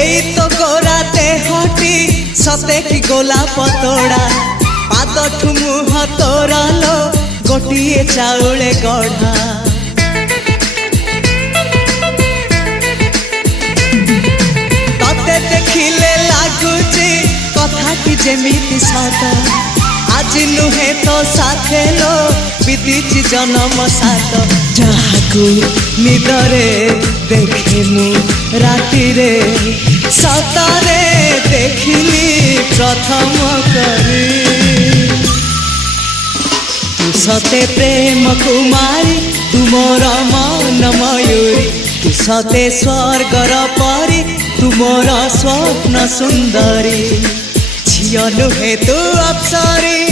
एई तो गोरा देहटी सते कि गोलाप तोड़ा पाद मुह तोरा लो गोटिए चाउले गढ़ा तते देखिले लागुची कथाटी जेमिति सत आज नुहे तो साथे लो बीतीची जन्म सात जहाकू निदरे देखे मु राति रे सतरे देखिली प्रथम करी तू सते प्रेम कुमारी तू मोर मन मयूरी तू सते स्वर्गर परी तू मोर स्वप्न सुंदरी झियो नुहे तू अप्सरी।